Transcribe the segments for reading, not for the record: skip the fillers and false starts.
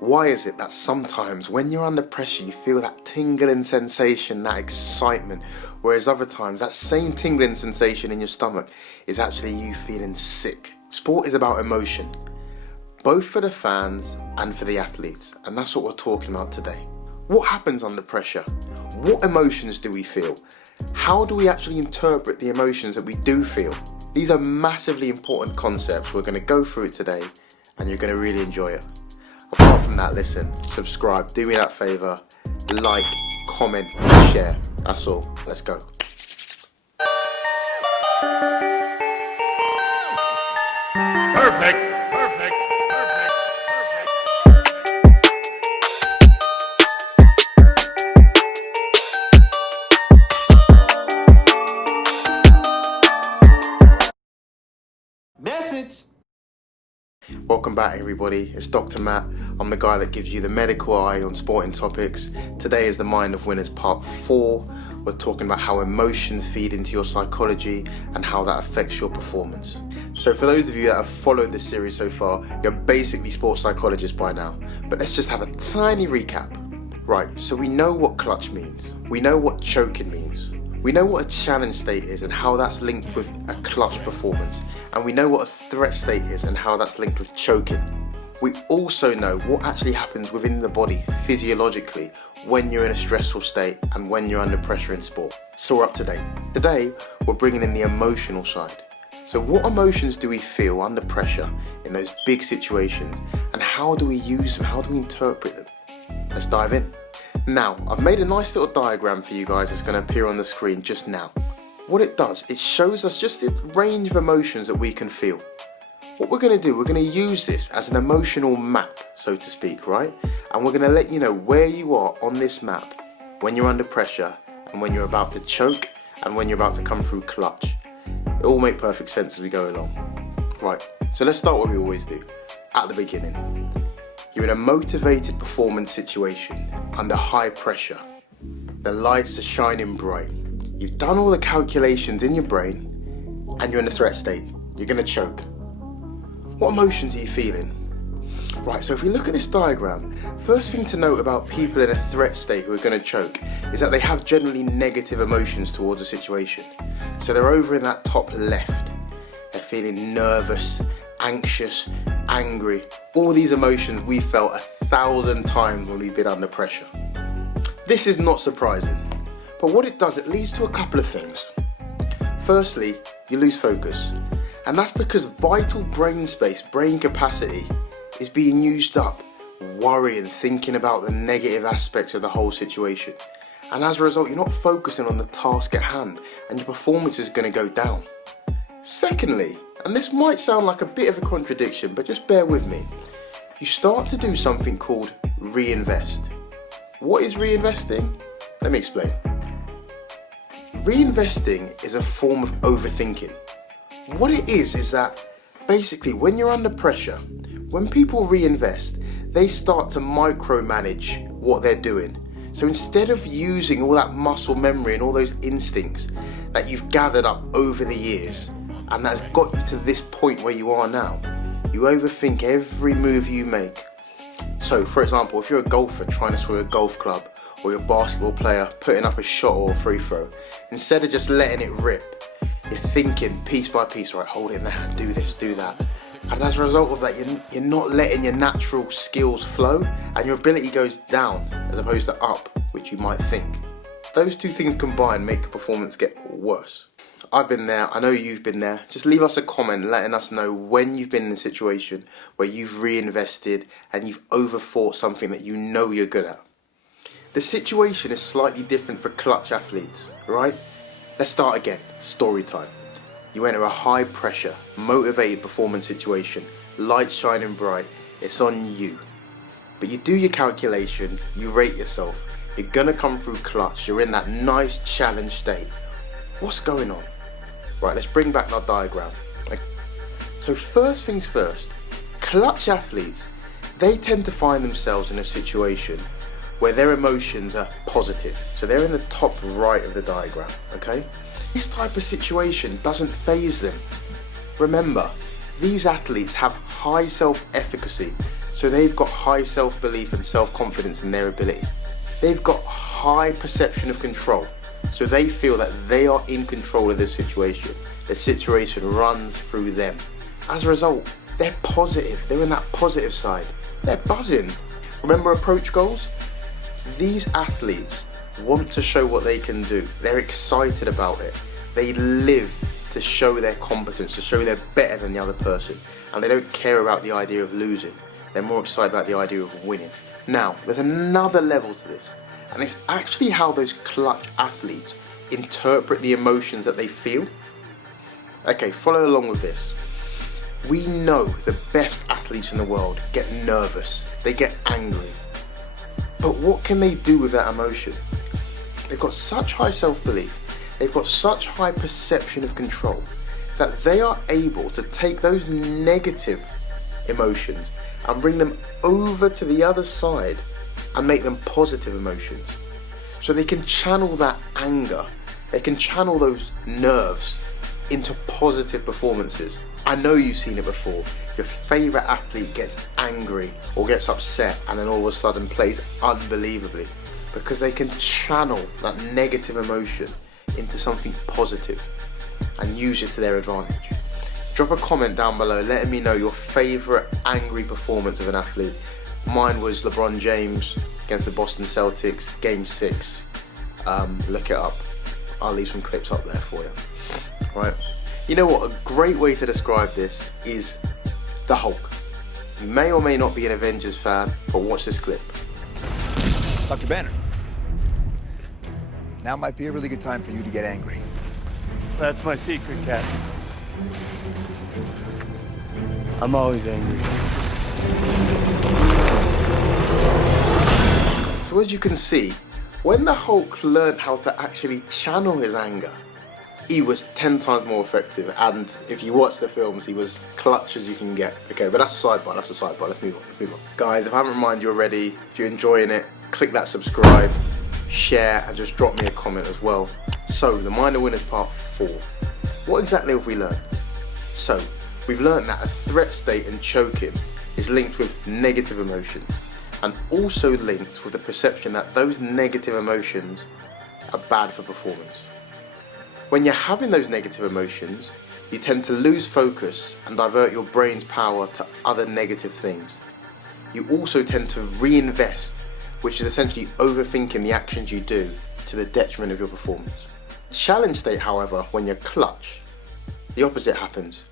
Why is it that sometimes when you're under pressure you feel that tingling sensation, that excitement, whereas other times that same tingling sensation in your stomach is actually you feeling sick? Sport is about emotion, both for the fans and for the athletes, and that's what we're talking about today. What happens under pressure? What emotions do we feel? How do we actually interpret the emotions that we do feel? These are massively important concepts. We're going to go through it today and you're going to really enjoy it. Apart from that, listen, subscribe, do me that favour, like, comment, share. That's all. Let's go. Perfect. Message. Welcome back everybody, it's Dr. Matt. I'm the guy that gives you the medical eye on sporting topics. Today is the Mind of Winners part 4. We're talking about how emotions feed into your psychology and how that affects your performance. So for those of you that have followed this series so far, you're basically sports psychologists by now. But let's just have a tiny recap. Right, so we know what clutch means. We know what choking means. We know what a challenge state is and how that's linked with a clutch performance. And we know what a threat state is and how that's linked with choking. We also know what actually happens within the body physiologically when you're in a stressful state and when you're under pressure in sport. So we're up to date. Today, we're bringing in the emotional side. So what emotions do we feel under pressure in those big situations and how do we use them? How do we interpret them? Let's dive in. Now, I've made a nice little diagram for you guys that's going to appear on the screen just now. What it does, it shows us just the range of emotions that we can feel. What we're going to do, we're going to use this as an emotional map, so to speak, right? And we're going to let you know where you are on this map when you're under pressure and when you're about to choke and when you're about to come through clutch. It all makes perfect sense as we go along. Right, so let's start what we always do, at the beginning. You're in a motivated performance situation under high pressure. The lights are shining bright. You've done all the calculations in your brain and you're in a threat state. You're going to choke. What emotions are you feeling? Right, so if we look at this diagram, first thing to note about people in a threat state who are going to choke is that they have generally negative emotions towards a situation. So they're over in that top left. They're feeling nervous, anxious, angry. All these emotions we felt 1,000 times when we've been under pressure. This is not surprising, but what it does, it leads to a couple of things. Firstly, you lose focus, and that's because vital brain space, brain capacity, is being used up, worrying, thinking about the negative aspects of the whole situation. And as a result, you're not focusing on the task at hand, and your performance is going to go down. Secondly, and this might sound like a bit of a contradiction, but just bear with me, you start to do something called reinvest. What is reinvesting? Let me explain. Reinvesting is a form of overthinking. What it is that basically when you're under pressure, when people reinvest, they start to micromanage what they're doing. So instead of using all that muscle memory and all those instincts that you've gathered up over the years, and that's got you to this point where you are now, you overthink every move you make. So for example, if you're a golfer trying to swing a golf club, or you're a basketball player putting up a shot or a free throw, instead of just letting it rip, you're thinking piece by piece, right, hold it in the hand, do this, do that. And as a result of that, you're not letting your natural skills flow and your ability goes down as opposed to up, which you might think. Those two things combined make your performance get worse. I've been there, I know you've been there. Just leave us a comment letting us know when you've been in a situation where you've reinvested and you've overthought something that you know you're good at. The situation is slightly different for clutch athletes, right? Let's start again, story time. You enter a high pressure, motivated performance situation, lights shining bright, it's on you. But you do your calculations, you rate yourself, you're gonna come through clutch, you're in that nice challenge state. What's going on? Right, let's bring back our diagram. So first things first, clutch athletes, they tend to find themselves in a situation where their emotions are positive. So they're in the top right of the diagram, okay? This type of situation doesn't faze them. Remember, these athletes have high self-efficacy. So they've got high self-belief and self-confidence in their ability. They've got high perception of control. So they feel that they are in control of the situation. The situation runs through them. As a result, they're positive. They're in that positive side. They're buzzing. Remember approach goals? These athletes want to show what they can do. They're excited about it. They live to show their competence, to show they're better than the other person. And they don't care about the idea of losing. They're more excited about the idea of winning. Now, there's another level to this. And it's actually how those clutch athletes interpret the emotions that they feel. Okay, follow along with this. We know the best athletes in the world get nervous, they get angry. But what can they do with that emotion? They've got such high self-belief, they've got such high perception of control, that they are able to take those negative emotions and bring them over to the other side and make them positive emotions. So they can channel that anger, they can channel those nerves into positive performances. I know you've seen it before. Your favourite athlete gets angry or gets upset and then all of a sudden plays unbelievably because they can channel that negative emotion into something positive and use it to their advantage. Drop a comment down below letting me know your favourite angry performance of an athlete. Mine was LeBron James against the Boston Celtics, Game 6. Look it up. I'll leave some clips up there for you. Right. You know what? A great way to describe this is the Hulk. You may or may not be an Avengers fan, but watch this clip. Dr. Banner, now might be a really good time for you to get angry. That's my secret, Cat. I'm always angry. So as you can see, when the Hulk learned how to actually channel his anger, he was 10 times more effective, and if you watch the films, he was clutch as you can get. Okay, but that's a sidebar, let's move on. Guys, if I haven't reminded you already, if you're enjoying it, click that subscribe, share, and just drop me a comment as well. So, the Mind of Winners Part 4. What exactly have we learned? So, we've learned that a threat state and choking is linked with negative emotions, and also linked with the perception that those negative emotions are bad for performance. When you're having those negative emotions, you tend to lose focus and divert your brain's power to other negative things. You also tend to reinvest, which is essentially overthinking the actions you do to the detriment of your performance. Challenge state, however, when you're clutch, the opposite happens.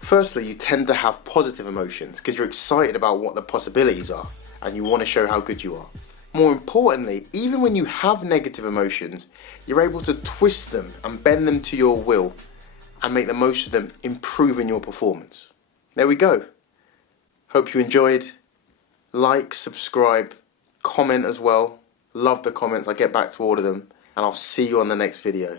Firstly, you tend to have positive emotions because you're excited about what the possibilities are and you want to show how good you are. More importantly, even when you have negative emotions, you're able to twist them and bend them to your will and make the most of them, improving your performance. There we go. Hope you enjoyed. Like, subscribe, comment as well. Love the comments, I get back to all of them, and I'll see you on the next video.